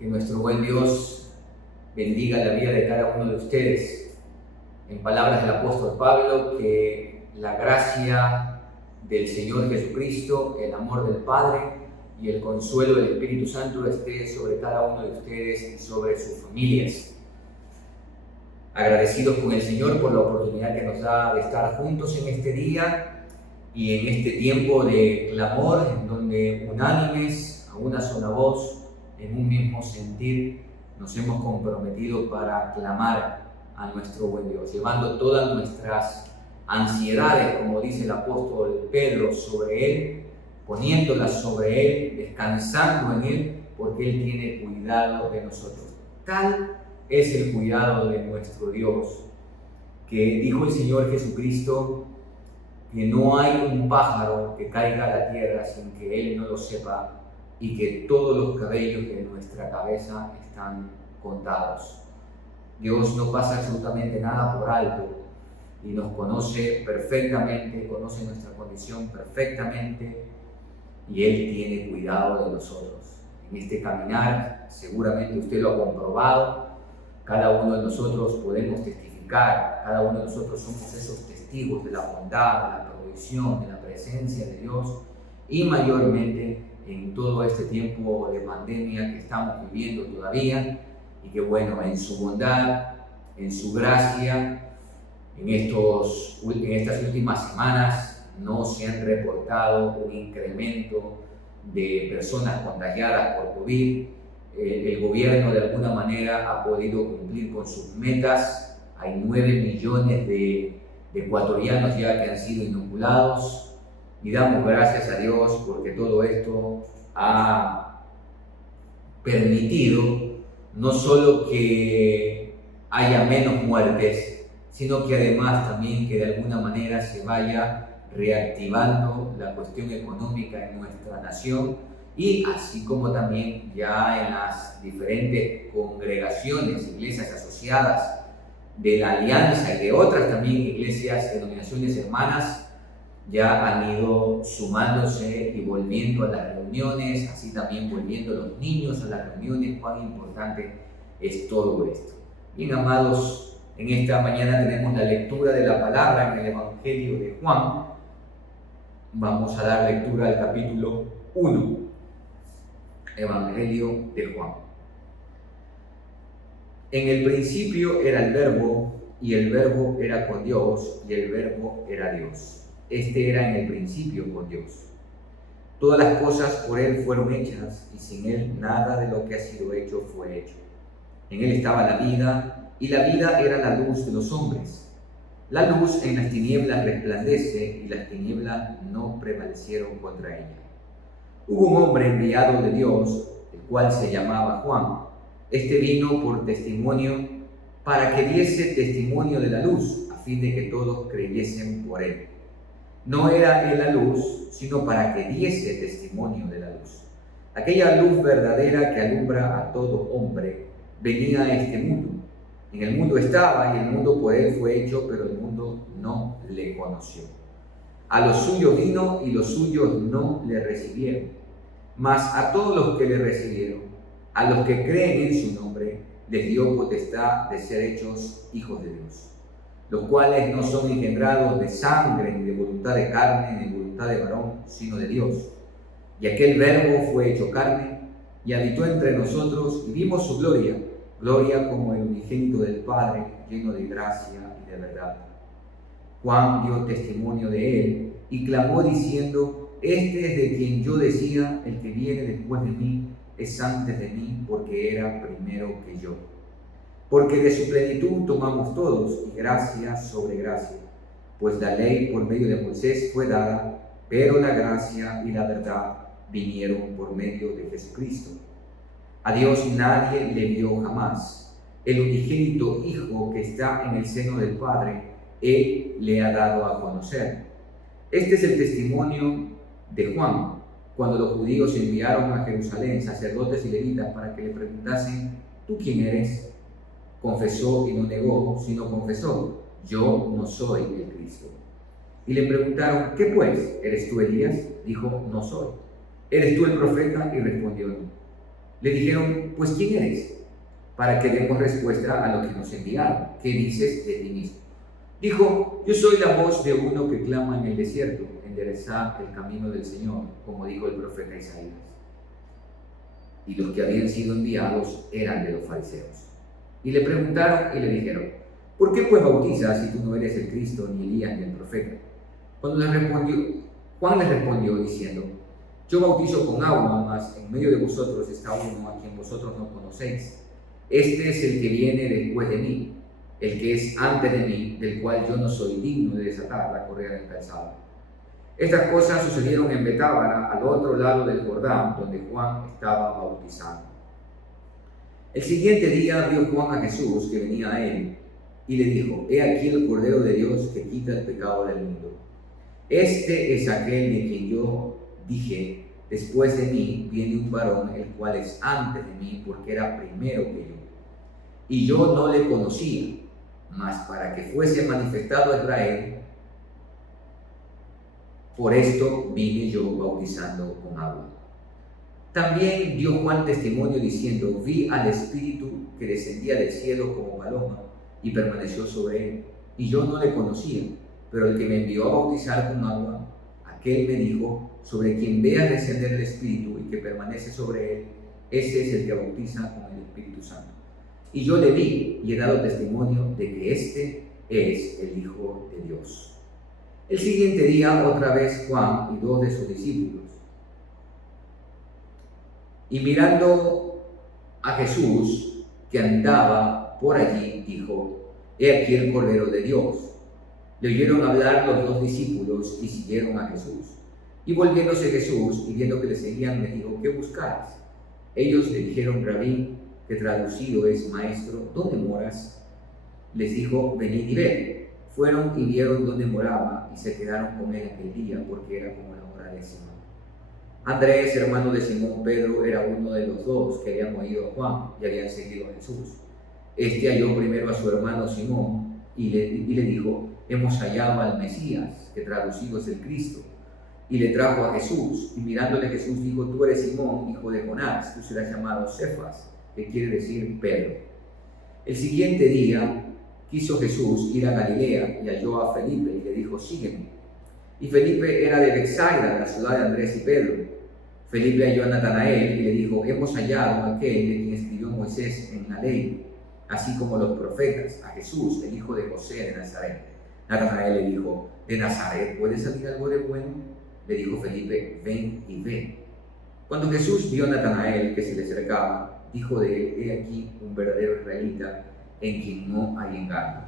Que nuestro buen Dios bendiga la vida de cada uno de ustedes. En palabras del apóstol Pablo, que la gracia del Señor Jesucristo, el amor del Padre y el consuelo del Espíritu Santo esté sobre cada uno de ustedes y sobre sus familias. Agradecidos con el Señor por la oportunidad que nos da de estar juntos en este día y en este tiempo de clamor, en donde unánimes, a una sola voz, en un mismo sentir, nos hemos comprometido para clamar a nuestro buen Dios, llevando todas nuestras ansiedades, como dice el apóstol Pedro, sobre Él, poniéndolas sobre Él, descansando en Él, porque Él tiene cuidado de nosotros. Tal es el cuidado de nuestro Dios, que dijo el Señor Jesucristo, que no hay un pájaro que caiga a la tierra sin que Él no lo sepa, y que todos los cabellos de nuestra cabeza están contados. Dios no pasa absolutamente nada por alto y nos conoce perfectamente, conoce nuestra condición perfectamente y Él tiene cuidado de nosotros. En este caminar, seguramente usted lo ha comprobado, cada uno de nosotros podemos testificar, cada uno de nosotros somos esos testigos de la bondad, de la provisión, de la presencia de Dios y mayormente en todo este tiempo de pandemia que estamos viviendo todavía y que bueno, en su bondad, en su gracia, en estas últimas semanas no se han reportado un incremento de personas contagiadas por COVID. El gobierno de alguna manera ha podido cumplir con sus metas. Hay 9 millones de ecuatorianos ya que han sido inoculados. Y damos gracias a Dios porque todo esto ha permitido no solo que haya menos muertes, sino que además también que de alguna manera se vaya reactivando la cuestión económica en nuestra nación y así como también ya en las diferentes congregaciones, iglesias asociadas de la Alianza y de otras también iglesias, denominaciones hermanas, ya han ido sumándose y volviendo a las reuniones, así también volviendo los niños a las reuniones. Cuán importante es todo esto. Bien, amados, en esta mañana tenemos la lectura de la palabra en el Evangelio de Juan. Vamos a dar lectura al capítulo 1, Evangelio de Juan. En el principio era el Verbo, y el Verbo era con Dios, y el Verbo era Dios. Este era en el principio con Dios. Todas las cosas por Él fueron hechas, y sin Él nada de lo que ha sido hecho fue hecho. En Él estaba la vida, y la vida era la luz de los hombres. La luz en las tinieblas resplandece, y las tinieblas no prevalecieron contra ella. Hubo un hombre enviado de Dios, el cual se llamaba Juan. Este vino por testimonio, para que diese testimonio de la luz, a fin de que todos creyesen por Él. No era Él la luz, sino para que diese testimonio de la luz. Aquella luz verdadera que alumbra a todo hombre venía a este mundo. En el mundo estaba y el mundo por Él fue hecho, pero el mundo no le conoció. A los suyos vino y los suyos no le recibieron. Mas a todos los que le recibieron, a los que creen en su nombre, les dio potestad de ser hechos hijos de Dios, los cuales no son engendrados de sangre, ni de voluntad de carne, ni de voluntad de varón, sino de Dios. Y aquel Verbo fue hecho carne, y habitó entre nosotros, y vimos su gloria, gloria como el unigénito del Padre, lleno de gracia y de verdad. Juan dio testimonio de él, y clamó diciendo, este es de quien yo decía, el que viene después de mí, es antes de mí, porque era primero que yo. Porque de su plenitud tomamos todos, y gracia sobre gracia. Pues la ley por medio de Moisés fue dada, pero la gracia y la verdad vinieron por medio de Jesucristo. A Dios nadie le vio jamás. El unigénito Hijo que está en el seno del Padre, Él le ha dado a conocer. Este es el testimonio de Juan, cuando los judíos enviaron a Jerusalén sacerdotes y levitas para que le preguntasen, ¿tú quién eres? Confesó y no negó, sino confesó, yo no soy el Cristo. Y le preguntaron, ¿qué pues? ¿Eres tú Elías? Dijo, no soy. ¿Eres tú el profeta? Y respondió, no. Le dijeron, pues ¿quién eres? Para que demos respuesta a lo que nos enviaron. ¿Qué dices de ti mismo? Dijo, yo soy la voz de uno que clama en el desierto, enderezad el camino del Señor, como dijo el profeta Isaías. Y los que habían sido enviados eran de los fariseos. Y le preguntaron y le dijeron, ¿por qué pues bautizas si tú no eres el Cristo, ni Elías, ni el profeta? Juan les respondió diciendo, yo bautizo con agua, mas en medio de vosotros está uno a quien vosotros no conocéis. Este es el que viene después de mí, el que es antes de mí, del cual yo no soy digno de desatar la correa del calzado. Estas cosas sucedieron en Betábara, al otro lado del Jordán, donde Juan estaba bautizando. El siguiente día vio Juan a Jesús que venía a él, y le dijo, he aquí el Cordero de Dios que quita el pecado del mundo. Este es aquel de quien yo dije, después de mí viene un varón, el cual es antes de mí, porque era primero que yo. Y yo no le conocía, mas para que fuese manifestado a Israel, por esto vine yo bautizando con agua. También dio Juan testimonio diciendo, vi al Espíritu que descendía del cielo como paloma y permaneció sobre él. Y yo no le conocía, pero el que me envió a bautizar con agua, aquel me dijo, sobre quien veas descender el Espíritu y que permanece sobre él, ese es el que bautiza con el Espíritu Santo. Y yo le vi y he dado testimonio de que este es el Hijo de Dios. El siguiente día, otra vez Juan y dos de sus discípulos, y mirando a Jesús que andaba por allí, dijo, he aquí el Cordero de Dios. Le oyeron hablar los dos discípulos y siguieron a Jesús. Y volviéndose Jesús y viendo que le seguían, les dijo, ¿qué buscáis? Ellos le dijeron, Rabí, que traducido es maestro, ¿dónde moras? Les dijo, venid y ved. Fueron y vieron dónde moraba y se quedaron con él aquel día, porque era como la hora 10. Andrés, hermano de Simón Pedro, era uno de los dos que habían oído a Juan y habían seguido a Jesús. Este halló primero a su hermano Simón y le dijo, hemos hallado al Mesías, que traducido es el Cristo. Y le trajo a Jesús, y mirándole Jesús dijo, tú eres Simón, hijo de Jonás, tú serás llamado Cefas, que quiere decir Pedro. El siguiente día quiso Jesús ir a Galilea y halló a Felipe y le dijo, sígueme. Y Felipe era de Betsaida, de la ciudad de Andrés y Pedro. Felipe halló a Natanael y le dijo, hemos hallado a aquel de quien escribió Moisés en la ley, así como los profetas, a Jesús, el hijo de José de Nazaret. Natanael le dijo, ¿de Nazaret puede salir algo de bueno? Le dijo Felipe, ven y ve. Cuando Jesús vio a Natanael que se le acercaba, dijo de él, he aquí un verdadero israelita en quien no hay engaño.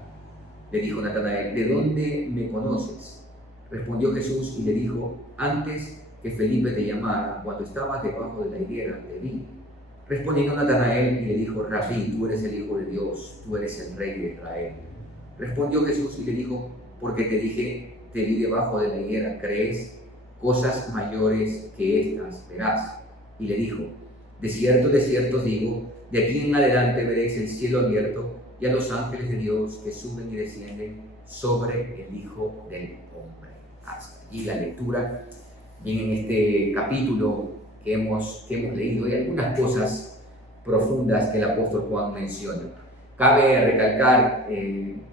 Le dijo Natanael, ¿de dónde me conoces? Respondió Jesús y le dijo, antes que Felipe te llamara, cuando estabas debajo de la higuera, te vi. Respondiendo Natanael y le dijo, Rabí, tú eres el Hijo de Dios, tú eres el Rey de Israel. Respondió Jesús y le dijo, porque te dije, te vi debajo de la higuera, ¿crees? Cosas mayores que estas verás. Y le dijo, de cierto os digo, de aquí en adelante veréis el cielo abierto y a los ángeles de Dios que suben y descienden sobre el Hijo del Hombre. Hasta aquí la lectura. Bien, en este capítulo que hemos leído hay algunas cosas profundas que el apóstol Juan menciona. Cabe recalcar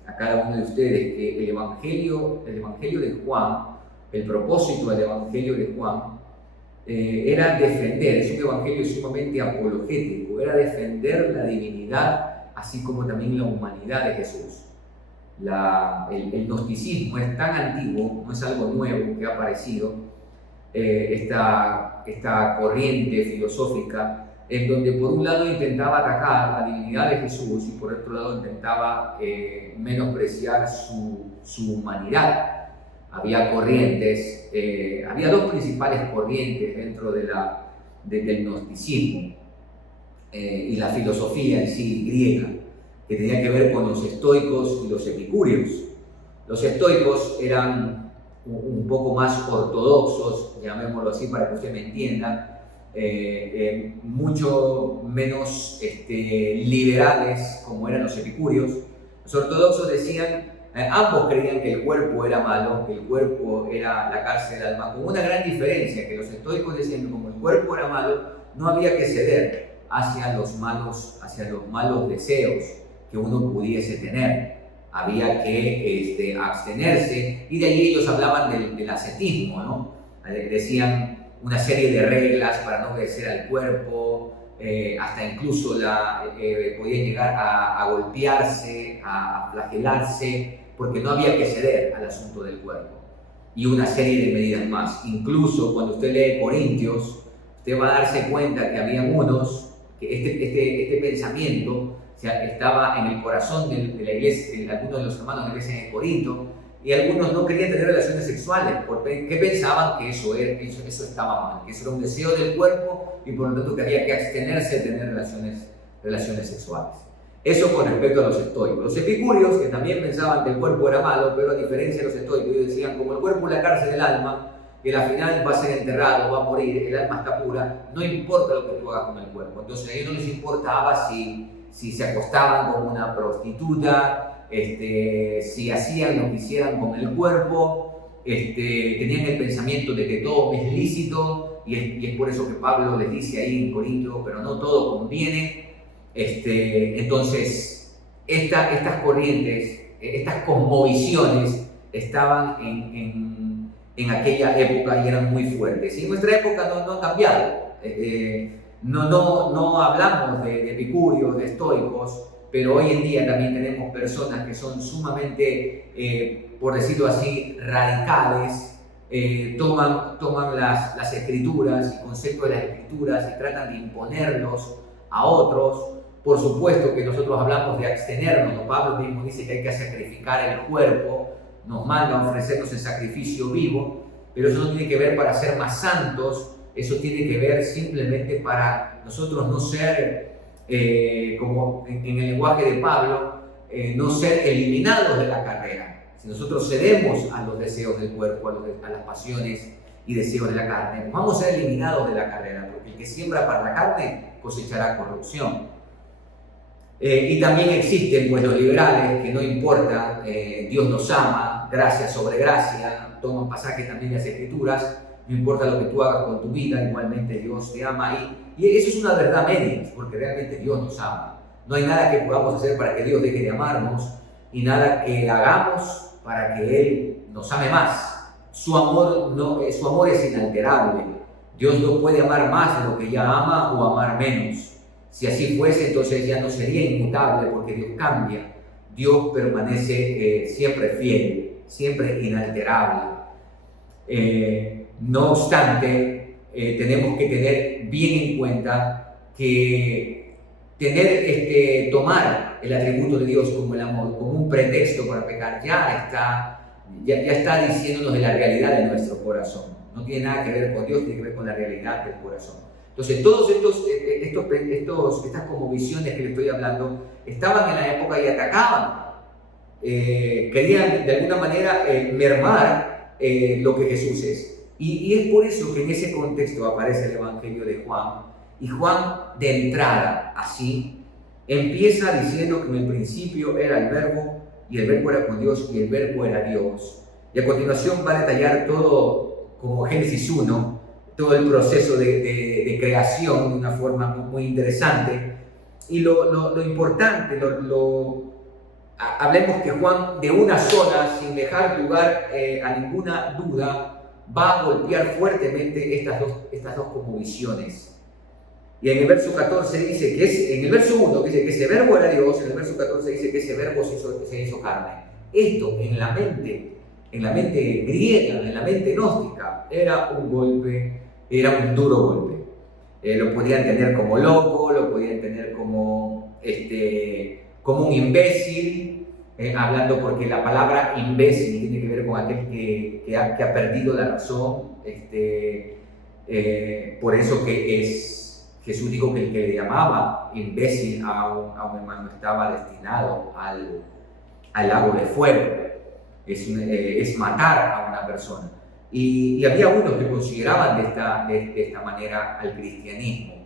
a cada uno de ustedes que el evangelio de Juan, el propósito del evangelio de Juan era defender, es un evangelio sumamente apologético, era defender la divinidad así como también la humanidad de Jesús. El gnosticismo es tan antiguo, no es algo nuevo que ha aparecido, esta corriente filosófica en donde por un lado intentaba atacar la divinidad de Jesús y por otro lado intentaba menospreciar su humanidad. Había corrientes, había dos principales corrientes dentro del gnosticismo y la filosofía en sí griega, que tenía que ver con los estoicos y los epicúreos. Los estoicos eran un poco más ortodoxos, llamémoslo así para que usted me entienda, mucho menos liberales como eran los epicúreos. Los ortodoxos decían, ambos creían que el cuerpo era malo, que el cuerpo era la cárcel del alma, con una gran diferencia, que los estoicos decían que como el cuerpo era malo, no había que ceder, hacia los malos deseos que uno pudiese tener. Había que abstenerse, y de ahí ellos hablaban del ascetismo, ¿no? Decían una serie de reglas para no obedecer al cuerpo, hasta incluso podían llegar a golpearse, a flagelarse, porque no había que ceder al asunto del cuerpo. Y una serie de medidas más. Incluso cuando usted lee Corintios, usted va a darse cuenta que había unos, que este pensamiento estaba en el corazón de la iglesia, de algunos de los hermanos de la iglesia de Corinto, y algunos no querían tener relaciones sexuales porque pensaban que eso estaba mal, que eso era un deseo del cuerpo y por lo tanto que había que abstenerse de tener relaciones sexuales. Eso con respecto a los estoicos. Los epicúreos, que también pensaban que el cuerpo era malo, pero a diferencia de los estoicos, ellos decían, como el cuerpo es la cárcel del alma, que al final va a ser enterrado, va a morir, el alma está pura, no importa lo que tú hagas con el cuerpo. Entonces a ellos no les importaba si se acostaban con una prostituta, si hacían lo que hicieran con el cuerpo, tenían el pensamiento de que todo es lícito, y es por eso que Pablo les dice ahí en Corinto, pero no todo conviene. Entonces, estas corrientes, estas cosmovisiones estaban en aquella época y eran muy fuertes. Y en nuestra época no han cambiado. No hablamos de epicúreos, de estoicos, pero hoy en día también tenemos personas que son sumamente, por decirlo así, radicales. Toman las escrituras y conceptos de las escrituras y tratan de imponerlos a otros. Por supuesto que nosotros hablamos de abstenernos, Pablo mismo dice que hay que sacrificar el cuerpo, nos manda a ofrecernos el sacrificio vivo, pero eso no tiene que ver para ser más santos, eso tiene que ver simplemente para nosotros no ser, como en el lenguaje de Pablo, no ser eliminados de la carrera. Si nosotros cedemos a los deseos del cuerpo, a las pasiones y deseos de la carne, vamos a ser eliminados de la carrera, porque el que siembra para la carne cosechará corrupción. Y también existen pues, los liberales que no importa, Dios nos ama, gracia sobre gracia, toman pasajes también de las escrituras, no importa lo que tú hagas con tu vida, igualmente Dios te ama. Y eso es una verdad media, porque realmente Dios nos ama. No hay nada que podamos hacer para que Dios deje de amarnos y nada que hagamos para que Él nos ame más. Su amor es inalterable. Dios no puede amar más de lo que ya ama o amar menos. Si así fuese, entonces ya no sería inmutable porque Dios cambia. Dios permanece siempre fiel, siempre inalterable. No obstante, tenemos que tener bien en cuenta que tomar el atributo de Dios como el amor, como un pretexto para pecar, ya está diciéndonos de la realidad de nuestro corazón. No tiene nada que ver con Dios, tiene que ver con la realidad del corazón. Entonces, todos estas como visiones que le estoy hablando, estaban en la época y atacaban. Querían de alguna manera mermar lo que Jesús es. Y es por eso que en ese contexto aparece el Evangelio de Juan. Y Juan, de entrada, así, empieza diciendo que en el principio era el Verbo, y el Verbo era con Dios, y el Verbo era Dios. Y a continuación va a detallar todo, como Génesis 1, todo el proceso de creación de una forma muy interesante. Y lo importante, hablemos que Juan de una sola, sin dejar lugar a ninguna duda, va a golpear fuertemente estas dos como visiones. Y en el verso 14 dice que en el verso 1 dice que ese verbo era Dios, en el verso 14 dice que ese verbo se hizo carne. Esto en la mente griega, en la mente gnóstica, era un golpe, era un duro golpe. Lo podían tener como loco, lo podían tener como un imbécil, hablando porque la palabra imbécil tiene que ver con aquel que ha perdido la razón. Por eso que Jesús dijo que el que le llamaba imbécil a un hermano estaba destinado al lago de fuego. Es matar a una persona. Y había unos que consideraban de esta manera al cristianismo.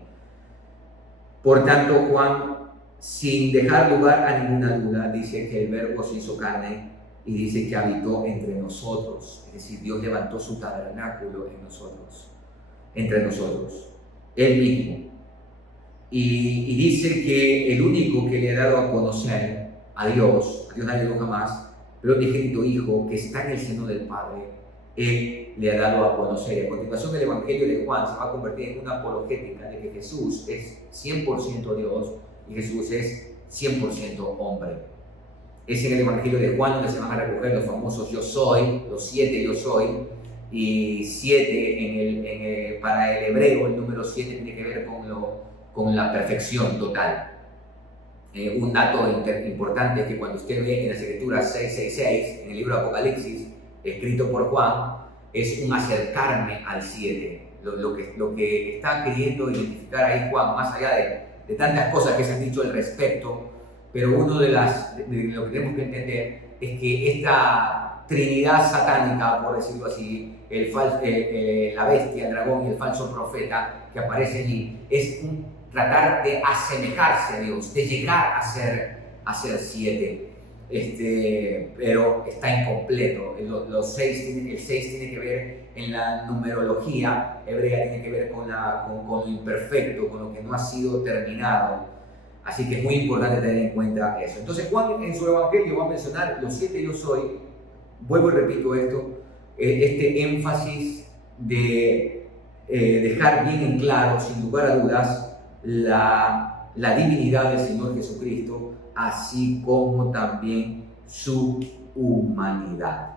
Por tanto, Juan, sin dejar lugar a ninguna duda, dice que el Verbo se hizo carne y dice que habitó entre nosotros. Es decir, Dios levantó su tabernáculo en nosotros, entre nosotros, Él mismo. y dice que el único que le ha dado a conocer a Dios nadie lo jamás, pero el unigénito Hijo que está en el seno del Padre, Él le ha dado a conocer. A continuación, el Evangelio de Juan se va a convertir en una apologética de que Jesús es 100% Dios y Jesús es 100% hombre. Es en el Evangelio de Juan donde se van a recoger los famosos yo soy, los 7 yo soy, y 7 para el hebreo, el número 7 tiene que ver con la perfección total. Un dato importante es que cuando usted ve en las Escrituras 666, en el libro de Apocalipsis, escrito por Juan, es un acercarme al 7. Lo que está queriendo identificar ahí Juan, más allá de tantas cosas que se han dicho al respecto, pero uno de lo que tenemos que entender es que esta trinidad satánica, por decirlo así, la bestia, el dragón y el falso profeta que aparece allí, es tratar de asemejarse a Dios, de llegar a ser 7. Pero está incompleto. El 6 tiene que ver en la numerología hebrea, tiene que ver con lo imperfecto, con lo que no ha sido terminado. Así que es muy importante tener en cuenta eso. Entonces Juan en su evangelio va a mencionar los 7 yo soy. Vuelvo y repito esto, este énfasis de dejar bien en claro, sin lugar a dudas, la divinidad del Señor Jesucristo, así como también su humanidad.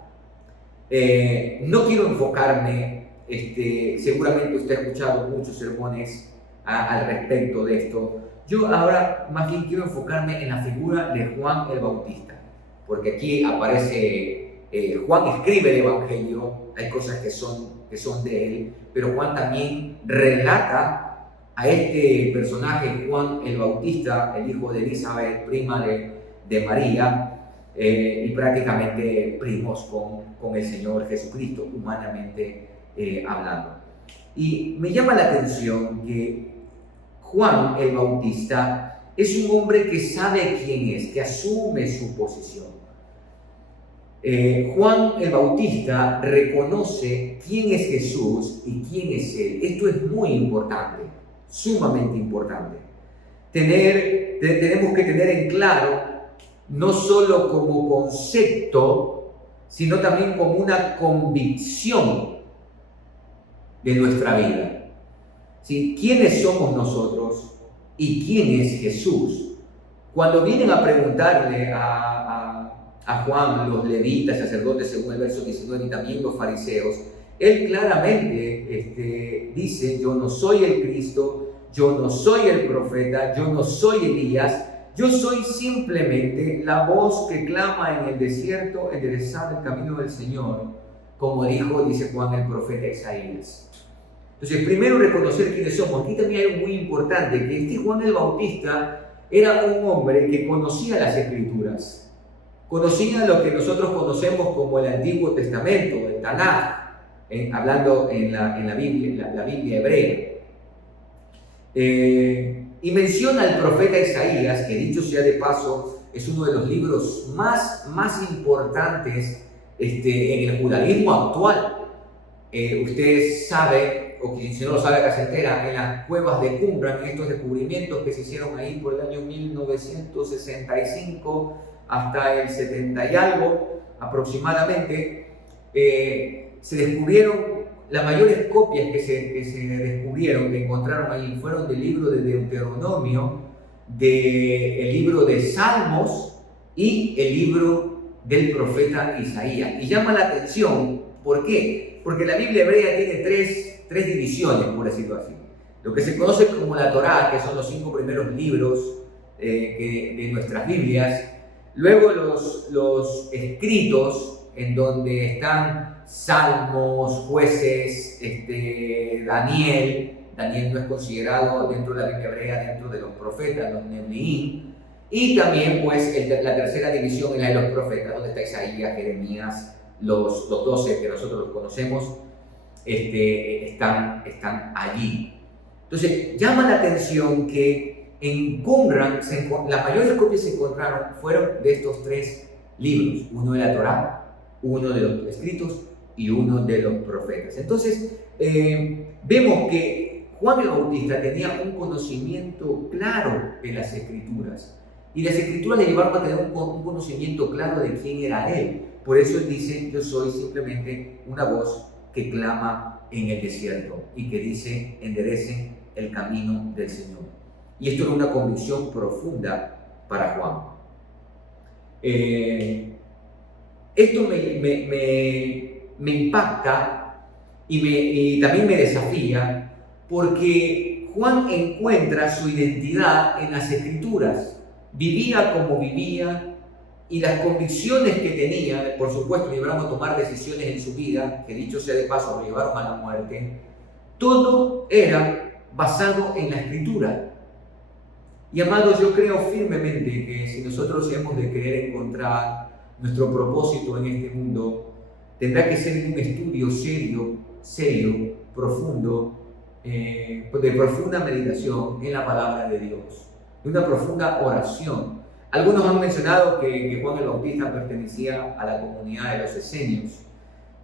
No quiero enfocarme, seguramente usted ha escuchado muchos sermones al respecto de esto. Yo ahora más bien quiero enfocarme en la figura de Juan el Bautista, porque aquí aparece, Juan escribe el Evangelio, hay cosas que son de él, pero Juan también relata a este personaje, Juan el Bautista, el hijo de Elizabeth, prima de María, y prácticamente primos con el Señor Jesucristo, humanamente hablando. Y me llama la atención que Juan el Bautista es un hombre que sabe quién es, que asume su posición. Juan el Bautista reconoce quién es Jesús y quién es Él. Esto es muy importante, sumamente importante. Tenemos que tener en claro, no solo como concepto, sino también como una convicción de nuestra vida. ¿Sí? ¿Quiénes somos nosotros y quién es Jesús? Cuando vienen a preguntarle a Juan, los levitas, sacerdotes, según el verso 19, y también los fariseos, él claramente dice: yo no soy el Cristo, yo no soy el profeta, yo no soy Elías, yo soy simplemente la voz que clama en el desierto, enderezad el camino del Señor, como dice Juan el profeta Isaías. Entonces, primero reconocer quiénes somos. Aquí también hay algo muy importante, que Juan el Bautista era un hombre que conocía las Escrituras, conocía lo que nosotros conocemos como el Antiguo Testamento, el Tanaj, hablando en la Biblia hebrea. Y menciona al profeta Isaías, que dicho sea de paso, es uno de los libros más importantes en el judaísmo actual. Usted sabe, o si no lo sabe acá se entera, en las cuevas de Qumran, en estos descubrimientos que se hicieron ahí por el año 1965 hasta el 70 y algo aproximadamente, se descubrieron, las mayores copias que se descubrieron, que encontraron ahí, fueron del libro de Deuteronomio, del libro de Salmos y el libro del profeta Isaías. Y llama la atención, ¿por qué? Porque la Biblia hebrea tiene tres divisiones, por decirlo así. Lo que se conoce como la Torá, que son los 5 primeros libros de nuestras Biblias. Luego los escritos, en donde están Salmos, Jueces, Daniel. Daniel no es considerado dentro de la Biblia hebrea, dentro de los profetas, los Nevi'im. Y también, pues, la tercera división es la de los profetas, donde está Isaías, Jeremías, los 12 que nosotros los conocemos, están allí. Entonces, llama la atención que en Qumran las mayores copias que se encontraron fueron de estos 3 libros, uno de la Torá, uno de los escritos y uno de los profetas. Entonces, vemos que Juan el Bautista tenía un conocimiento claro de las Escrituras. Y las Escrituras le llevaron a tener un conocimiento claro de quién era él. Por eso él dice, yo soy simplemente una voz que clama en el desierto y que dice, enderecen el camino del Señor. Y esto era una convicción profunda para Juan. Esto me impacta y también me desafía, porque Juan encuentra su identidad en las Escrituras. Vivía como vivía, y las convicciones que tenía, por supuesto, le llevaron a tomar decisiones en su vida, que dicho sea de paso, lo llevaron a la muerte. Todo era basado en la Escritura. Y amados, yo creo firmemente que si nosotros hemos de querer encontrar nuestro propósito en este mundo, tendrá que ser un estudio serio, profundo, de profunda meditación en la palabra de Dios, de una profunda oración. Algunos han mencionado que Juan el Bautista pertenecía a la comunidad de los esenios,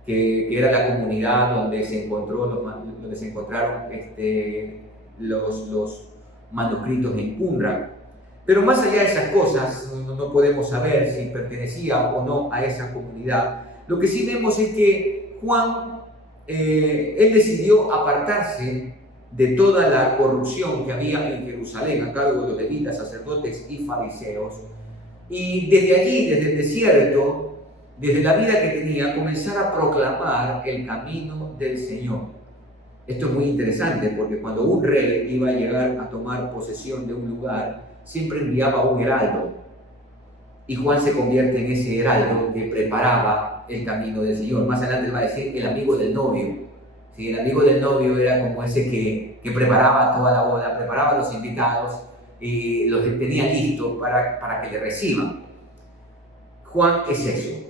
que era la comunidad donde se encontraron los manuscritos en Qumran. Pero más allá de esas cosas, no podemos saber si pertenecía o no a esa comunidad. Lo que sí vemos es que Juan, él decidió apartarse de toda la corrupción que había en Jerusalén a cargo de los levitas, sacerdotes y fariseos. Y desde allí, desde el desierto, desde la vida que tenía, comenzar a proclamar el camino del Señor. Esto es muy interesante porque cuando un rey iba a llegar a tomar posesión de un lugar, siempre enviaba un heraldo. Y Juan se convierte en ese heraldo que preparaba el camino del Señor. Más adelante va a decir el amigo del novio. ¿Sí? El amigo del novio era como ese que preparaba toda la boda, preparaba a los invitados y los tenía listos para que le reciban. Juan es eso.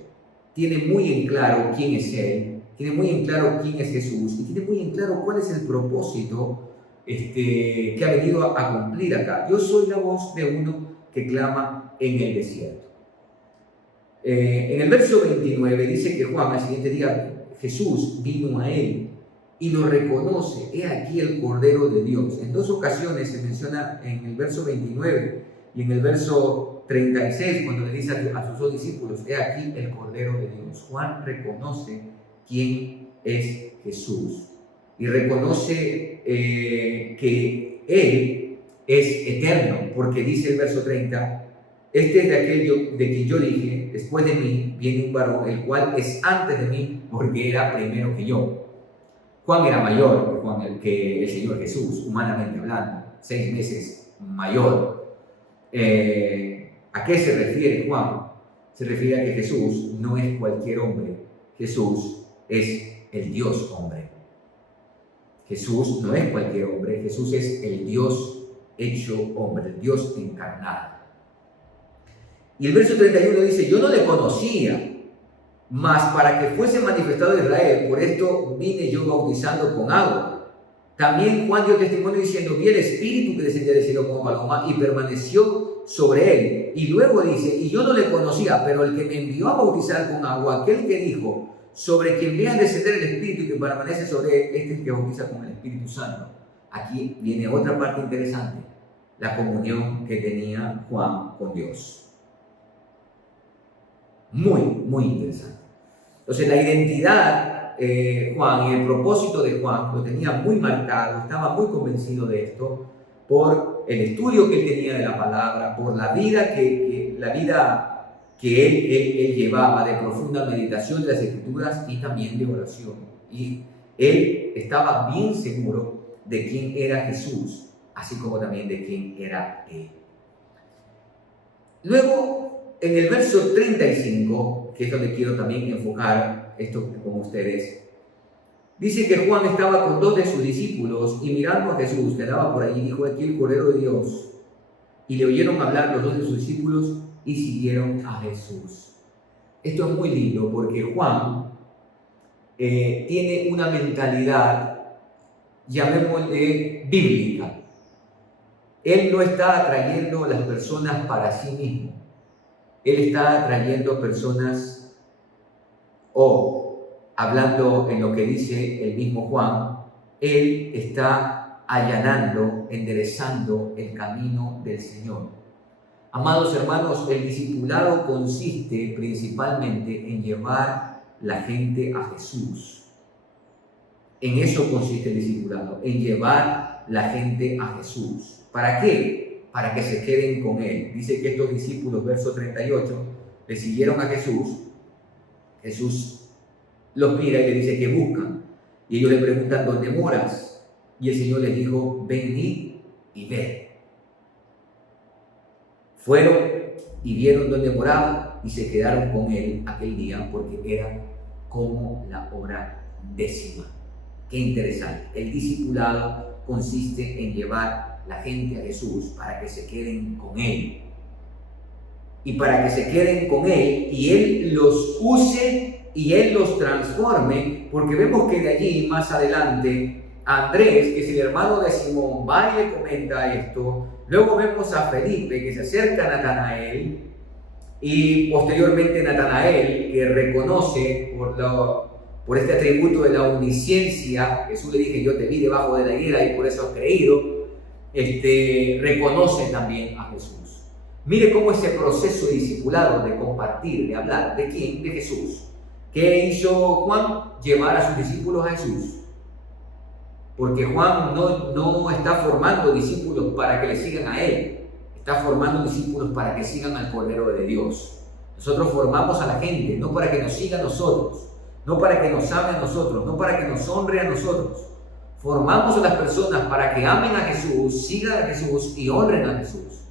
Tiene muy en claro quién es él, tiene muy en claro quién es Jesús y tiene muy en claro cuál es el propósito que ha venido a cumplir acá. Yo soy la voz de uno que clama en el desierto. En el verso 29 dice que Juan al siguiente día Jesús vino a él y lo reconoce. He aquí el Cordero de Dios. En dos ocasiones se menciona en el verso 29 y en el verso 36 cuando le dice a sus dos discípulos, he aquí el Cordero de Dios. Juan reconoce quién es Jesús y reconoce que Él es eterno, porque dice el verso 30, este es de aquel de quien yo dije, después de mí viene un varón, el cual es antes de mí, porque era primero que yo. Juan era mayor que el Señor Jesús, humanamente hablando, 6 meses mayor. ¿A qué se refiere Juan? Se refiere a que Jesús no es cualquier hombre, Jesús es el Dios hombre. Jesús no es cualquier hombre, Jesús es el Dios hecho hombre, el Dios encarnado. Y el verso 31 dice, yo no le conocía, mas para que fuese manifestado Israel, por esto vine yo bautizando con agua. También Juan dio testimonio diciendo, vi el Espíritu que descendía del cielo como paloma y permaneció sobre él. Y luego dice, y yo no le conocía, pero el que me envió a bautizar con agua, aquel que dijo, sobre quien vea descender el Espíritu y que permanece sobre él, este es el que bautiza con el Espíritu Santo. Aquí viene otra parte interesante, la comunión que tenía Juan con Dios. Muy, muy interesante. Entonces la identidad, Juan, y el propósito de Juan lo tenía muy marcado, estaba muy convencido de esto, por el estudio que él tenía de la palabra, por la vida que él llevaba de profunda meditación de las Escrituras y también de oración. Y él estaba bien seguro de quién era Jesús, así como también de quién era él. Luego, en el verso 35, que es donde quiero también enfocar esto con ustedes, dice que Juan estaba con 2 de sus discípulos y mirando a Jesús que andaba por allí, dijo, aquí el Cordero de Dios. Y le oyeron hablar los 2 de sus discípulos y siguieron a Jesús. Esto es muy lindo porque Juan tiene una mentalidad, llamémosle bíblica. Él no está atrayendo a las personas para sí mismo. Él está atrayendo personas, hablando en lo que dice el mismo Juan, él está allanando, enderezando el camino del Señor. Amados hermanos, el discipulado consiste principalmente en llevar la gente a Jesús. En eso consiste el discipulado, en llevar la gente a Jesús. ¿Para qué? Para que se queden con Él. Dice que estos discípulos, verso 38, le siguieron a Jesús. Jesús los mira y le dice que buscan. Y ellos le preguntan, ¿dónde moras? Y el Señor les dijo, venid y ved. Fueron y vieron dónde moraba y se quedaron con Él aquel día porque era como la hora 10. Qué interesante. El discipulado consiste en llevar la gente a Jesús para que se queden con Él. Y para que se queden con Él y Él los use y Él los transforme, porque vemos que de allí más adelante Andrés, que es el hermano de Simón, va y le comenta esto. Luego vemos a Felipe que se acerca a Natanael y posteriormente Natanael que reconoce por este atributo de la omnisciencia. Jesús le dice, yo te vi debajo de la higuera y por eso has creído. Reconoce también a Jesús. Mire cómo ese proceso discipulado de compartir, de hablar, ¿de quién? De Jesús. ¿Qué hizo Juan? Llevar a sus discípulos a Jesús. Porque Juan no está formando discípulos para que le sigan a Él. Está formando discípulos para que sigan al Cordero de Dios. Nosotros formamos a la gente, no para que nos siga a nosotros, no para que nos ame a nosotros, no para que nos honre a nosotros. Formamos a las personas para que amen a Jesús, sigan a Jesús y honren a Jesús.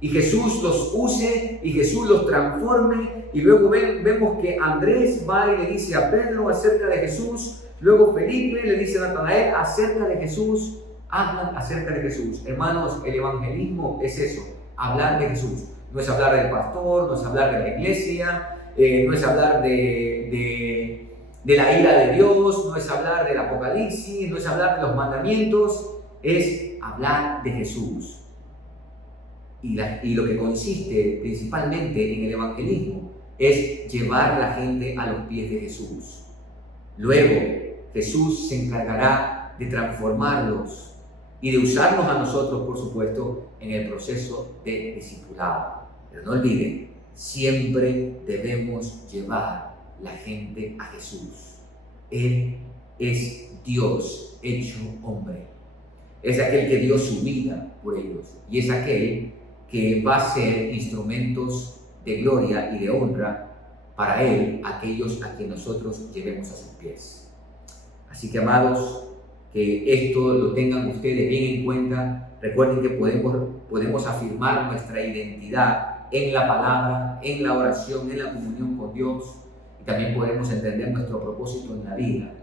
Y Jesús los use y Jesús los transforme. Y luego vemos que Andrés va y le dice a Pedro acerca de Jesús. Luego Felipe le dice a Natanael acerca de Jesús. Hablan acerca de Jesús. Hermanos, el evangelismo es eso, hablar de Jesús. No es hablar del pastor, no es hablar de la iglesia, no es hablar de la ira de Dios, no es hablar del Apocalipsis, no es hablar de los mandamientos, es hablar de Jesús. Y lo que consiste principalmente en el evangelismo es llevar a la gente a los pies de Jesús. Luego, Jesús se encargará de transformarlos y de usarnos a nosotros, por supuesto, en el proceso de discipulado. Pero no olviden, siempre debemos llevar la gente a Jesús. Él es Dios hecho hombre. Es aquel que dio su vida por ellos y es aquel que va a ser instrumentos de gloria y de honra para Él, aquellos a quienes nosotros llevemos a sus pies. Así que, amados, que esto lo tengan ustedes bien en cuenta. Recuerden que podemos afirmar nuestra identidad en la palabra, en la oración, en la comunión con Dios, y también podemos entender nuestro propósito en la vida,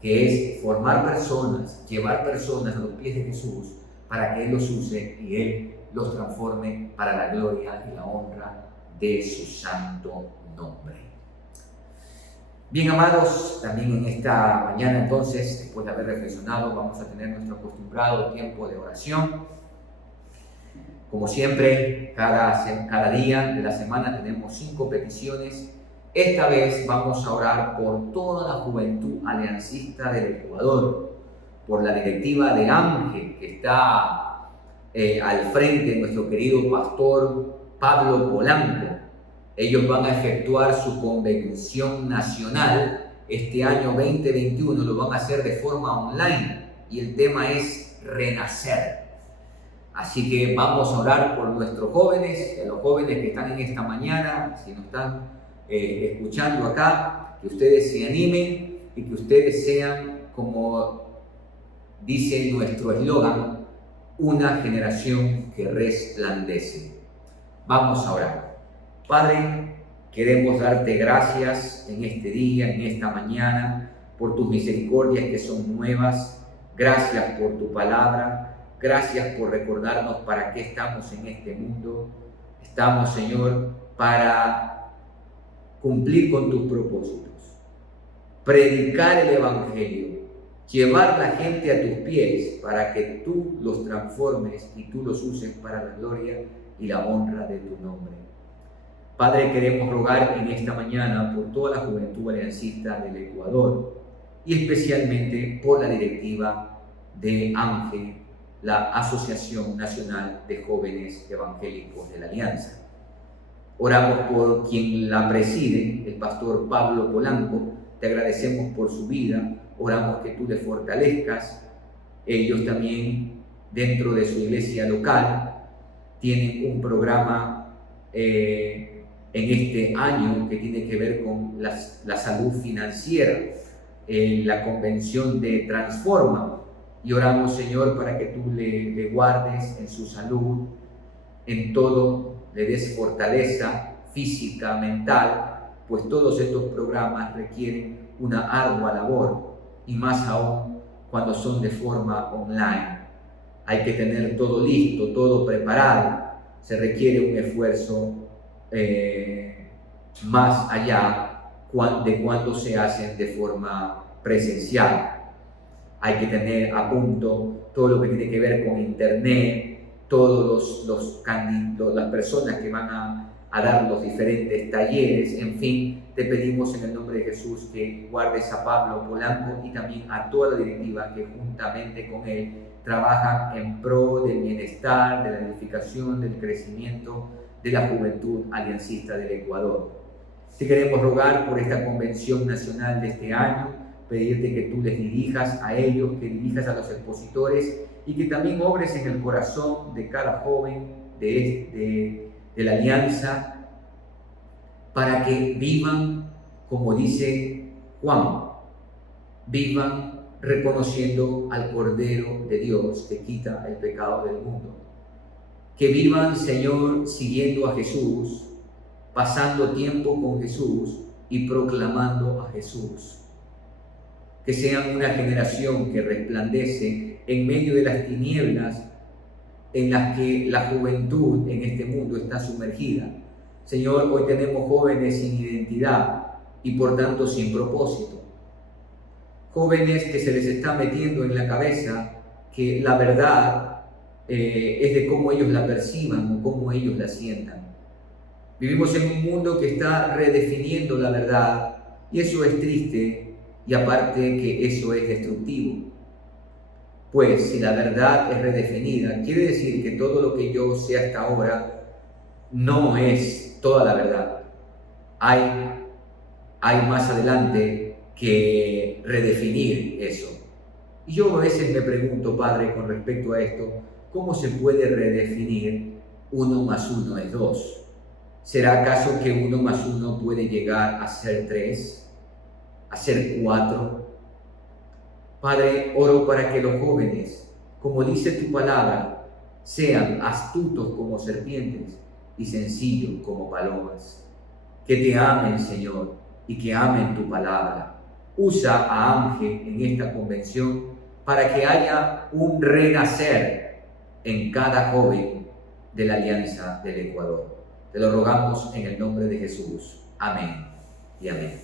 que es formar personas, llevar personas a los pies de Jesús para que Él los use y Él los transforme para la gloria y la honra de su santo nombre. Bien, amados, también en esta mañana entonces, después de haber reflexionado, vamos a tener nuestro acostumbrado tiempo de oración. Como siempre, cada día de la semana tenemos 5 peticiones. Esta vez vamos a orar por toda la juventud aliancista del Ecuador, por la directiva de ANGE que está al frente nuestro querido pastor Pablo Polanco. Ellos van a efectuar su convención nacional este año 2021, lo van a hacer de forma online y el tema es renacer. Así que vamos a orar por nuestros jóvenes, los jóvenes que están en esta mañana, si nos están escuchando acá, que ustedes se animen y que ustedes sean, como dice nuestro eslogan, una generación que resplandece. Vamos a orar. Padre, queremos darte gracias en este día, en esta mañana, por tus misericordias que son nuevas. Gracias por tu palabra. Gracias por recordarnos para qué estamos en este mundo. Estamos, Señor, para cumplir con tus propósitos, predicar el Evangelio, llevar la gente a tus pies para que tú los transformes y tú los uses para la gloria y la honra de tu nombre. Padre, queremos rogar en esta mañana por toda la juventud aliancista del Ecuador y especialmente por la directiva de ANGE la Asociación Nacional de Jóvenes Evangélicos de la Alianza. Oramos por quien la preside, el pastor Pablo Polanco. Te agradecemos por su vida, oramos que tú le fortalezcas. Ellos también, dentro de su iglesia local, tienen un programa en este año que tiene que ver con la salud financiera, la convención de Transforma. Y oramos, Señor, para que tú le guardes en su salud, en todo, le des fortaleza física, mental, pues todos estos programas requieren una ardua labor, y más aún cuando son de forma online. Hay que tener todo listo, todo preparado. Se requiere un esfuerzo más allá de cuando se hacen de forma presencial. Hay que tener a punto todo lo que tiene que ver con internet, todos las personas que van a dar los diferentes talleres. En fin, te pedimos en el nombre de Jesús que guardes a Pablo Polanco y también a toda la directiva que juntamente con él trabajan en pro del bienestar, de la edificación, del crecimiento de la juventud aliancista del Ecuador. Te queremos rogar por esta convención nacional de este año, pedirte que tú les dirijas a ellos, que dirijas a los expositores y que también obres en el corazón de cada joven de la alianza, para que vivan, como dice Juan, vivan reconociendo al Cordero de Dios que quita el pecado del mundo. Que vivan, Señor, siguiendo a Jesús, pasando tiempo con Jesús y proclamando a Jesús. Que sean una generación que resplandece en medio de las tinieblas en las que la juventud en este mundo está sumergida. Señor, hoy tenemos jóvenes sin identidad y por tanto sin propósito. Jóvenes que se les está metiendo en la cabeza que la verdad es de cómo ellos la perciban o cómo ellos la sientan. Vivimos en un mundo que está redefiniendo la verdad y eso es triste. Y aparte que eso es destructivo, pues si la verdad es redefinida, quiere decir que todo lo que yo sé hasta ahora no es toda la verdad. Hay más adelante que redefinir eso. Y yo a veces me pregunto, Padre, con respecto a esto, ¿cómo se puede redefinir 1 más 1 es 2? ¿Será acaso que 1 más 1 puede llegar a ser 3? ¿A ser 4? Padre, oro para que los jóvenes, como dice tu palabra, sean astutos como serpientes y sencillos como palomas. Que te amen, Señor, y que amen tu palabra. Usa a Ángel en esta convención para que haya un renacer en cada joven de la Alianza del Ecuador. Te lo rogamos en el nombre de Jesús. Amén y amén.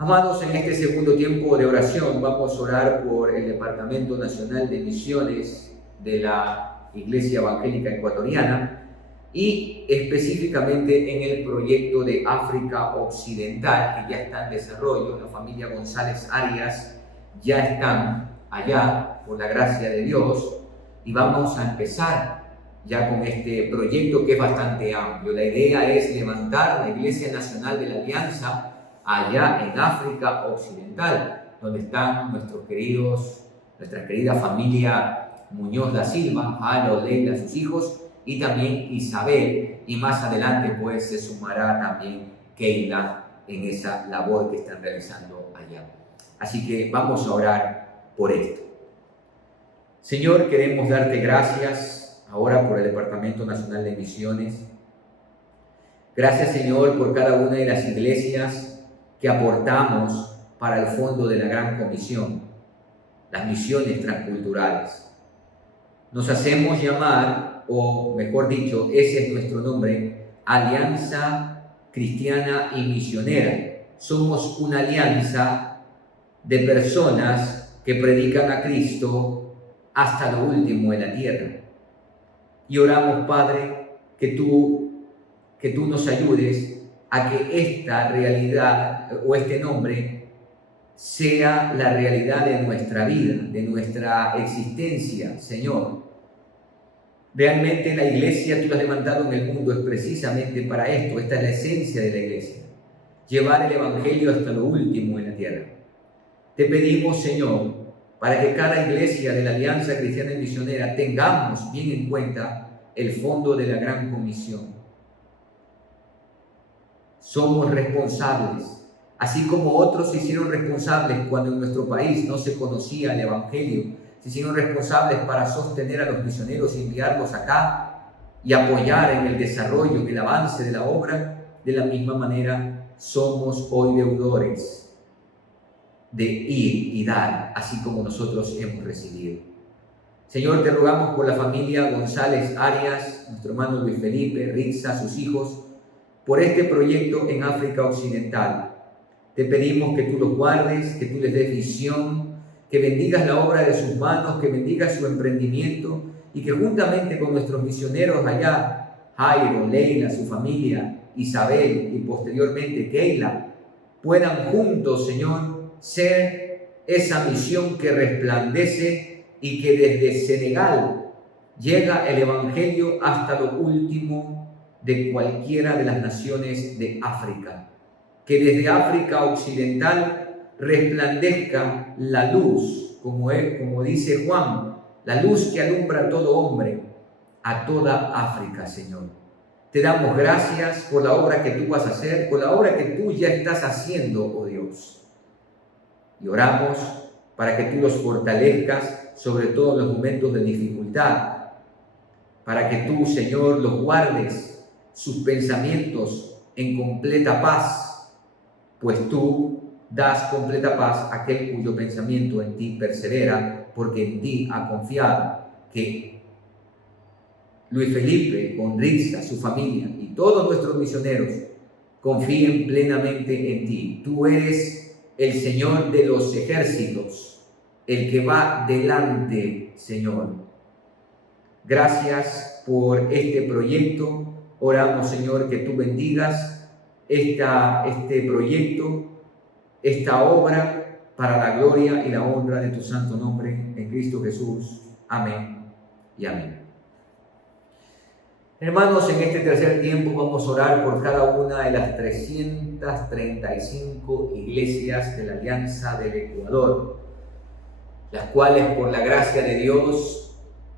Amados, en este segundo tiempo de oración vamos a orar por el Departamento Nacional de Misiones de la Iglesia Evangélica Ecuatoriana y específicamente en el proyecto de África Occidental, que ya está en desarrollo. La familia González Arias ya están allá, por la gracia de Dios, y vamos a empezar ya con este proyecto que es bastante amplio. La idea es levantar la Iglesia Nacional de la Alianza allá en África Occidental, donde están nuestra querida familia Muñoz da Silva, Ana, Leila, sus hijos, y también Isabel, y más adelante pues se sumará también Keila en esa labor que están realizando allá. Así que vamos a orar por esto. Señor, queremos darte gracias ahora por el Departamento Nacional de Misiones. Gracias, Señor, por cada una de las iglesias que aportamos para el fondo de la Gran Comisión, las misiones transculturales. Nos hacemos llamar, o mejor dicho, ese es nuestro nombre, Alianza Cristiana y Misionera. Somos una alianza de personas que predican a Cristo hasta lo último en la tierra. Y oramos, Padre, que tú nos ayudes a que esta realidad o este nombre sea la realidad de nuestra vida, de nuestra existencia, Señor. Realmente la iglesia tú la has levantado en el mundo es precisamente para esto. Esta es la esencia de la iglesia, llevar el evangelio hasta lo último en la tierra. Te pedimos, Señor, para que cada iglesia de la Alianza Cristiana y Misionera tengamos bien en cuenta el fondo de la gran comisión. Somos responsables, así como otros se hicieron responsables cuando en nuestro país no se conocía el evangelio, se hicieron responsables para sostener a los misioneros y enviarlos acá y apoyar en el desarrollo, en el avance de la obra. De la misma manera somos hoy deudores de ir y dar, así como nosotros hemos recibido. Señor, te rogamos por la familia González Arias, nuestro hermano Luis Felipe, Rixa, sus hijos, por este proyecto en África Occidental. Te pedimos que tú los guardes, que tú les des visión, que bendigas la obra de sus manos, que bendigas su emprendimiento y que juntamente con nuestros misioneros allá, Jairo, Leila, su familia, Isabel y posteriormente Keila, puedan juntos, Señor, ser esa misión que resplandece y que desde Senegal llega el evangelio hasta lo último de cualquiera de las naciones de África. Que desde África Occidental resplandezca la luz, como dice Juan, la luz que alumbra a todo hombre, a toda África, Señor. Te damos gracias por la obra que tú vas a hacer, por la obra que tú ya estás haciendo, oh Dios. Y oramos para que tú los fortalezcas, sobre todo en los momentos de dificultad, para que tú, Señor, los guardes, sus pensamientos en completa paz, pues tú das completa paz a aquel cuyo pensamiento en ti persevera, porque en ti ha confiado. Que Luis Felipe, con Rixa, su familia y todos nuestros misioneros confíen plenamente en ti. Tú eres el Señor de los ejércitos, el que va delante, Señor. Gracias por este proyecto. Oramos, Señor, que tú bendigas este proyecto, esta obra, para la gloria y la honra de tu santo nombre, en Cristo Jesús. Amén y amén. Hermanos, en este tercer tiempo vamos a orar por cada una de las 335 iglesias de la Alianza del Ecuador, las cuales por la gracia de Dios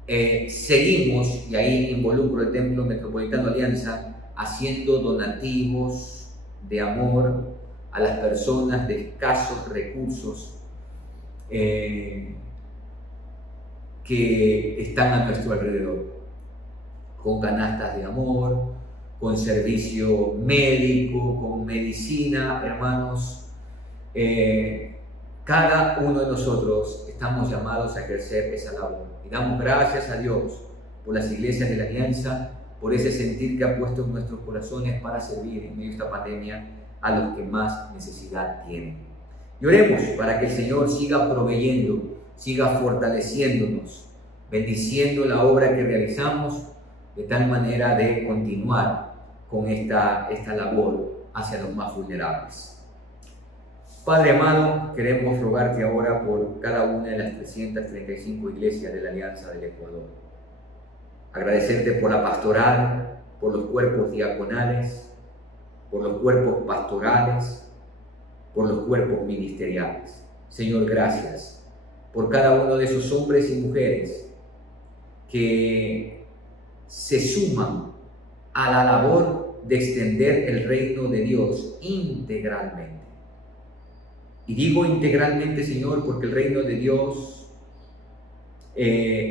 seguimos, y ahí involucro el Templo Metropolitano Alianza, haciendo donativos de amor a las personas de escasos recursos que están a nuestro alrededor, con canastas de amor, con servicio médico, con medicina, hermanos. Cada uno de nosotros estamos llamados a ejercer esa labor. Y damos gracias a Dios por las iglesias de la Alianza, por ese sentir que ha puesto en nuestros corazones para servir en medio de esta pandemia a los que más necesidad tienen. Y oremos para que el Señor siga proveyendo, siga fortaleciéndonos, bendiciendo la obra que realizamos, de tal manera de continuar con esta labor hacia los más vulnerables. Padre amado, queremos rogarte ahora por cada una de las 335 iglesias de la Alianza del Ecuador. Agradecerte por la pastoral, por los cuerpos diaconales, por los cuerpos pastorales, por los cuerpos ministeriales. Señor, gracias por cada uno de esos hombres y mujeres que se suman a la labor de extender el reino de Dios integralmente. Y digo integralmente, Señor, porque el reino de Dios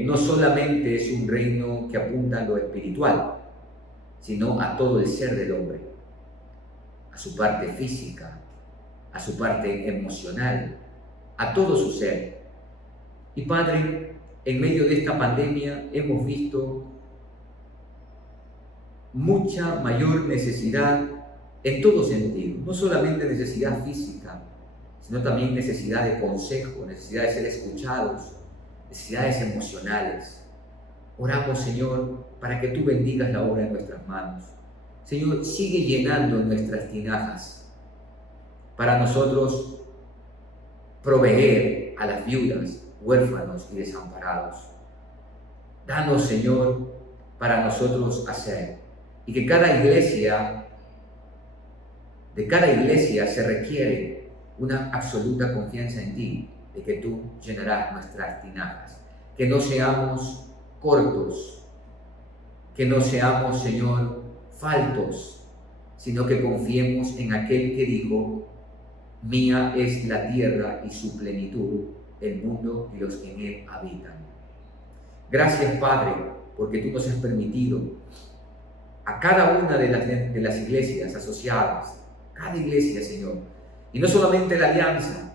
no solamente es un reino que apunta a lo espiritual, sino a todo el ser del hombre, a su parte física, a su parte emocional, a todo su ser. Y Padre, en medio de esta pandemia hemos visto mucha mayor necesidad en todo sentido, no solamente necesidad física, sino también necesidad de consejo, necesidad de ser escuchados, necesidades emocionales. Oramos, Señor, para que tú bendigas la obra en nuestras manos. Señor, sigue llenando nuestras tinajas para nosotros proveer a las viudas, huérfanos y desamparados. Danos, Señor, para nosotros hacer, y que de cada iglesia se requiere una absoluta confianza en ti, de que tú llenarás nuestras tinajas. Que no seamos cortos, que no seamos, Señor, faltos, sino que confiemos en aquel que dijo: mía es la tierra y su plenitud, el mundo y los que en él habitan. Gracias, Padre, porque tú nos has permitido a cada una de las iglesias asociadas, cada iglesia, Señor, y no solamente la Alianza,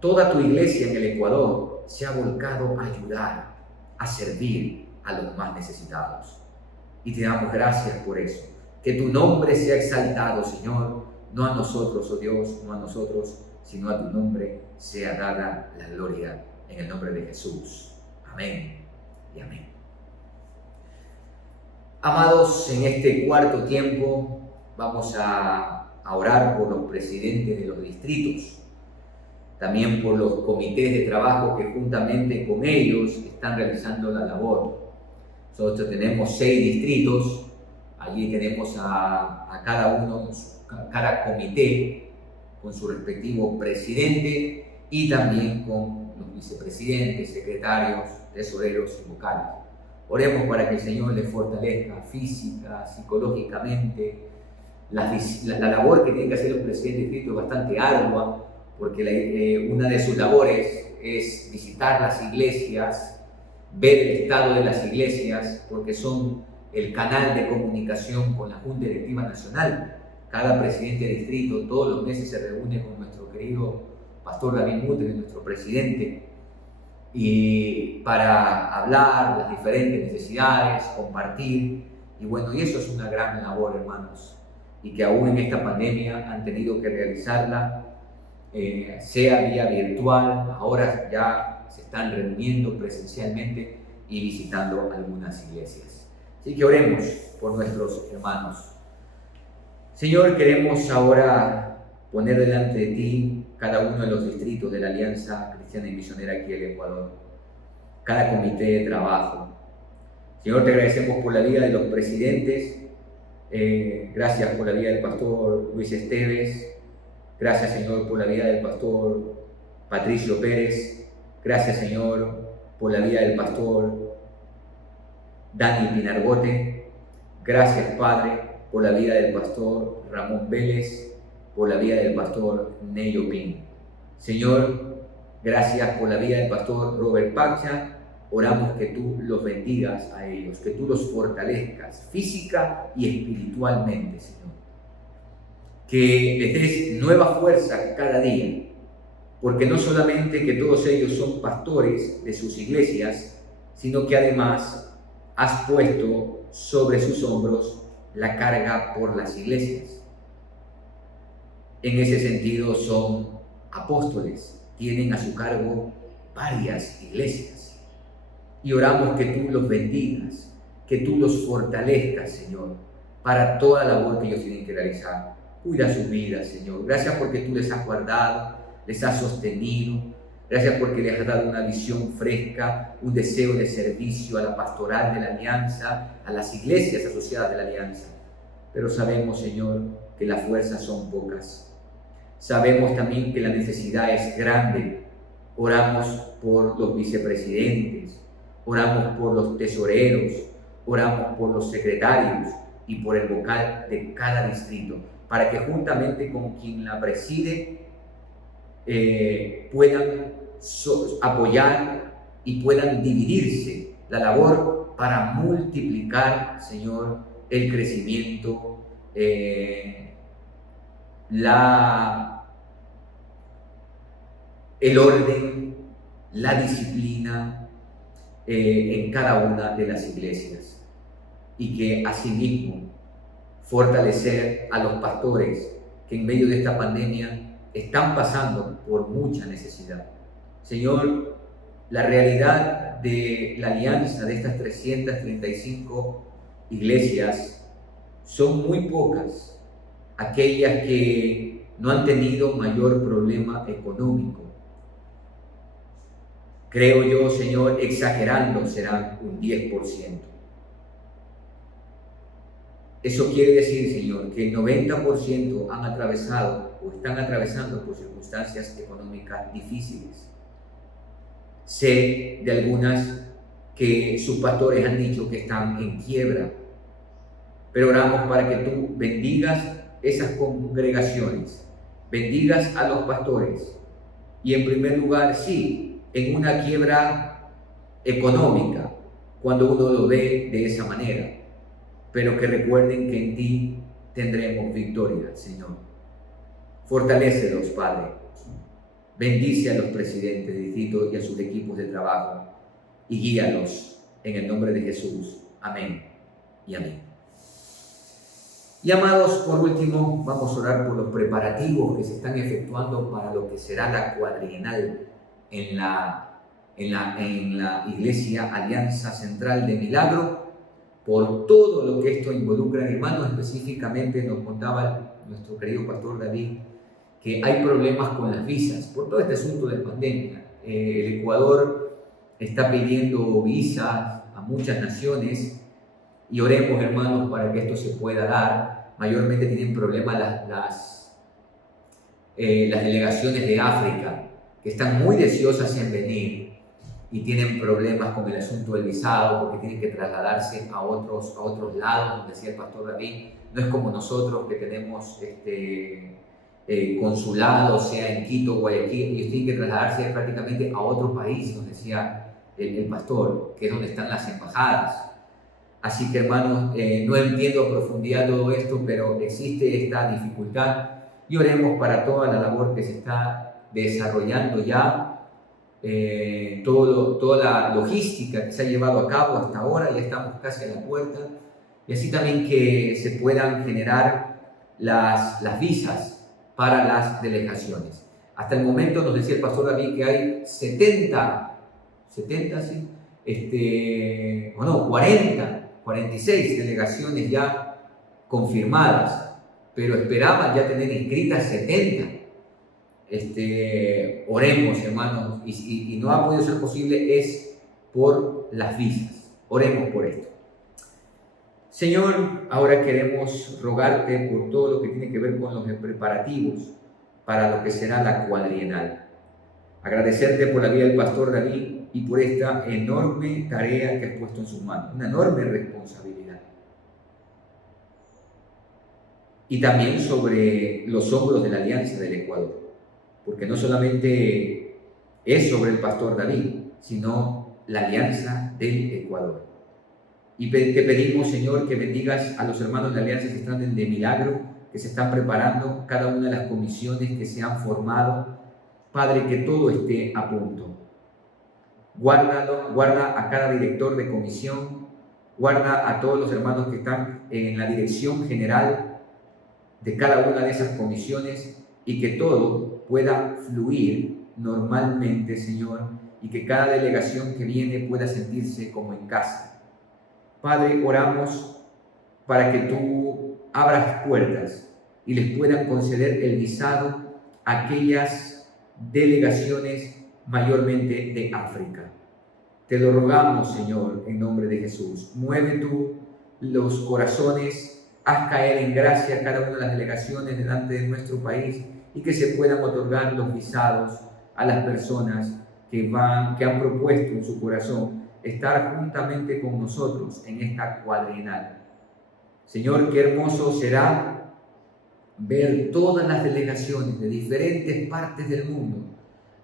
toda tu iglesia en el Ecuador se ha volcado a ayudar, a servir a los más necesitados. Y te damos gracias por eso. Que tu nombre sea exaltado, Señor, no a nosotros, oh Dios, no a nosotros, sino a tu nombre sea dada la gloria, en el nombre de Jesús. Amén y amén. Amados, en este cuarto tiempo vamos a orar por los presidentes de los distritos, también por los comités de trabajo que juntamente con ellos están realizando la labor. Nosotros tenemos 6 distritos, allí tenemos a cada uno, cada comité con su respectivo presidente y también con los vicepresidentes, secretarios, tesoreros y vocales. Oremos para que el Señor les fortalezca física, psicológicamente. La labor que tienen que hacer los presidentes de distrito es bastante ardua, porque una de sus labores es visitar las iglesias, ver el estado de las iglesias, porque son el canal de comunicación con la Junta Directiva Nacional. Cada presidente de distrito todos los meses se reúne con nuestro querido pastor David Mutre, nuestro presidente, y para hablar las diferentes necesidades, compartir, y bueno, y eso es una gran labor, hermanos, y que aún en esta pandemia han tenido que realizarla, sea vía virtual. Ahora ya se están reuniendo presencialmente y visitando algunas iglesias. Así que oremos por nuestros hermanos. Señor, queremos ahora poner delante de ti cada uno de los distritos de la Alianza Cristiana y Misionera aquí en el Ecuador, cada comité de trabajo. Señor, te agradecemos por la vida de los presidentes, gracias por la vida del pastor Luis Esteves, gracias, Señor, por la vida del pastor Patricio Pérez, gracias, Señor, por la vida del pastor Dani Pinargote, gracias, Padre, por la vida del pastor Ramón Vélez, por la vida del pastor Neyo Pin. Señor, gracias por la vida del pastor Robert Pacha. Oramos que tú los bendigas a ellos, que tú los fortalezcas física y espiritualmente, Señor. Que les des nueva fuerza cada día, porque no solamente que todos ellos son pastores de sus iglesias, sino que además has puesto sobre sus hombros la carga por las iglesias. En ese sentido son apóstoles, tienen a su cargo varias iglesias. Y oramos que tú los bendigas, que tú los fortalezcas, Señor, para toda la labor que ellos tienen que realizar. Cuida sus vidas, Señor. Gracias porque tú les has guardado, les has sostenido. Gracias porque les has dado una visión fresca, un deseo de servicio a la pastoral de la Alianza, a las iglesias asociadas de la Alianza. Pero sabemos, Señor, que las fuerzas son pocas. Sabemos también que la necesidad es grande. Oramos por los vicepresidentes, oramos por los tesoreros, oramos por los secretarios y por el vocal de cada distrito, para que juntamente con quien la preside puedan apoyar y puedan dividirse la labor para multiplicar, Señor, el crecimiento, el orden, la disciplina en cada una de las iglesias, y que asimismo fortalecer a los pastores que en medio de esta pandemia están pasando por mucha necesidad. Señor, la realidad de la alianza de estas 335 iglesias son muy pocas aquellas que no han tenido mayor problema económico, Creo yo, Señor, exagerando, será un 10%. Eso quiere decir, Señor, que el 90% han atravesado o están atravesando por circunstancias económicas difíciles. Sé de algunas que sus pastores han dicho que están en quiebra, pero oramos para que tú bendigas esas congregaciones, bendigas a los pastores y en primer lugar, sí, en una quiebra económica, cuando uno lo ve de esa manera, pero que recuerden que en ti tendremos victoria, Señor. Fortalécelos, Padre. Bendice a los presidentes de distrito y a sus equipos de trabajo y guíalos en el nombre de Jesús. Amén y amén. Y amados, por último, vamos a orar por los preparativos que se están efectuando para lo que será la cuadrienal en la Iglesia Alianza Central de Milagro, por todo lo que esto involucra. Hermanos, específicamente nos contaba nuestro querido pastor David que hay problemas con las visas por todo este asunto de pandemia. El Ecuador está pidiendo visas a muchas naciones y oremos, hermanos, para que esto se pueda dar. Mayormente tienen problemas las delegaciones de África, que están muy deseosas en venir y tienen problemas con el asunto del visado porque tienen que trasladarse a otros lados, como decía el pastor David. No es como nosotros que tenemos consulado, sea en Quito, Guayaquil, ellos tienen que trasladarse prácticamente a otro país, nos decía el pastor, que es donde están las embajadas. Así que, hermanos, no entiendo a profundidad todo esto, pero existe esta dificultad y oremos para toda la labor que se está desarrollando ya, toda la logística que se ha llevado a cabo hasta ahora. Ya estamos casi a la puerta, y así también que se puedan generar las visas para las delegaciones. Hasta el momento nos decía el pastor David que hay 46 delegaciones ya confirmadas, pero esperaban ya tener inscritas 70. Oremos, hermanos, y no ha podido ser posible, es por las visas. Oremos por esto. Señor, ahora queremos rogarte por todo lo que tiene que ver con los preparativos para lo que será la cuadrienal. Agradecerte por la vida del pastor David y por esta enorme tarea que has puesto en sus manos, una enorme responsabilidad. Y también sobre los hombros de la Alianza del Ecuador, porque no solamente es sobre el pastor David, sino la Alianza del Ecuador. Y te pedimos, Señor, que bendigas a los hermanos de la Alianza que están de Milagro, que se están preparando, cada una de las comisiones que se han formado. Padre, que todo esté a punto. Guarda a cada director de comisión, guarda a todos los hermanos que están en la dirección general de cada una de esas comisiones y que todo pueda fluir normalmente, Señor, y que cada delegación que viene pueda sentirse como en casa. Padre, oramos para que tú abras puertas y les puedan conceder el visado a aquellas delegaciones mayormente de África. Te lo rogamos, Señor, en nombre de Jesús. Mueve tú los corazones, haz caer en gracia cada una de las delegaciones delante de nuestro país y que se puedan otorgar los visados a las personas que han propuesto en su corazón estar juntamente con nosotros en esta cuadrienal. Señor, qué hermoso será ver todas las delegaciones de diferentes partes del mundo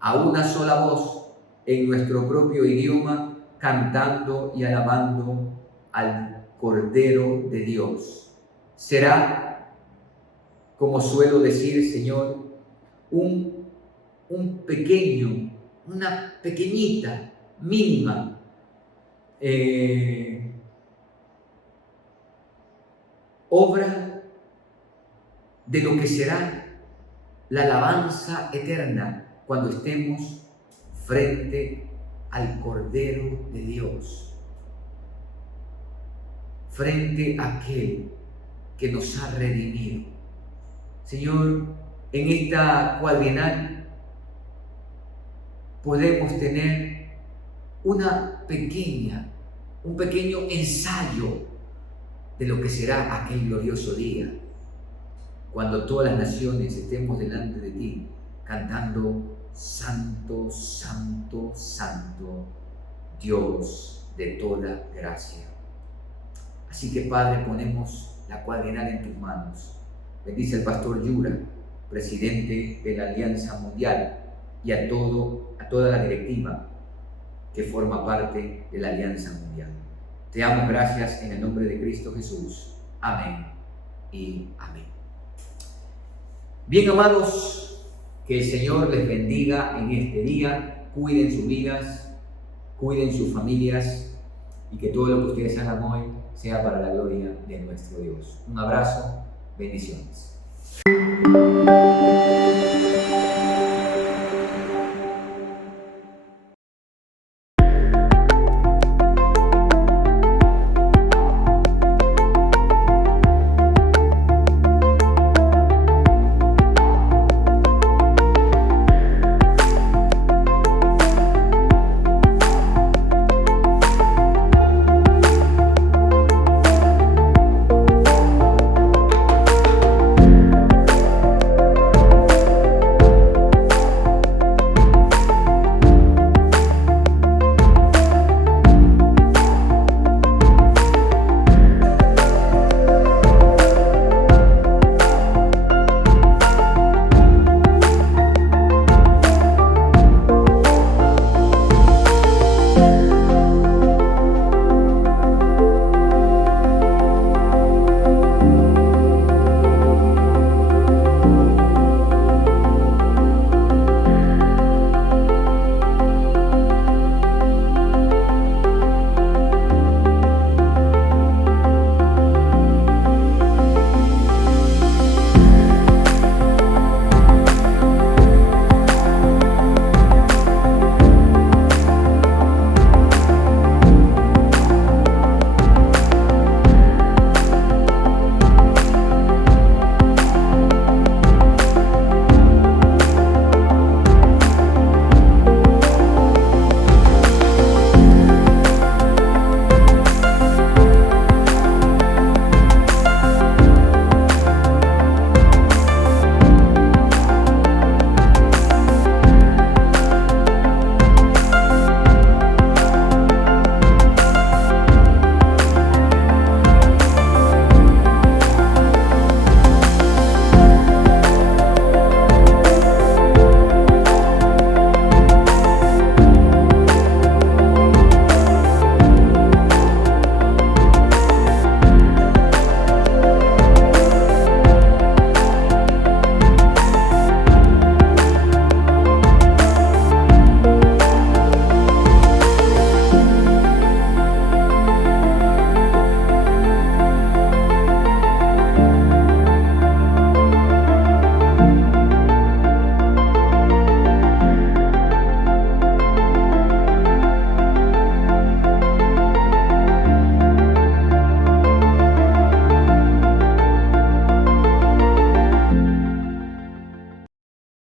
a una sola voz en nuestro propio idioma, cantando y alabando al Cordero de Dios. Será, como suelo decir, Señor, una pequeñita, mínima obra de lo que será la alabanza eterna cuando estemos frente al Cordero de Dios, frente a aquel que nos ha redimido. Señor, en esta cuadrienal podemos tener un pequeño ensayo de lo que será aquel glorioso día, cuando todas las naciones estemos delante de ti, cantando Santo, Santo, Santo, Dios de toda gracia. Así que, Padre, ponemos la cuadrenal en tus manos. Bendice al pastor Yura, presidente de la Alianza Mundial, y a toda la directiva que forma parte de la Alianza Mundial. Te damos gracias en el nombre de Cristo Jesús. Amén y amén. Bien, amados, que el Señor les bendiga en este día. Cuiden sus vidas, cuiden sus familias, y que todo lo que ustedes hagan hoy sea para la gloria de nuestro Dios. Un abrazo, bendiciones.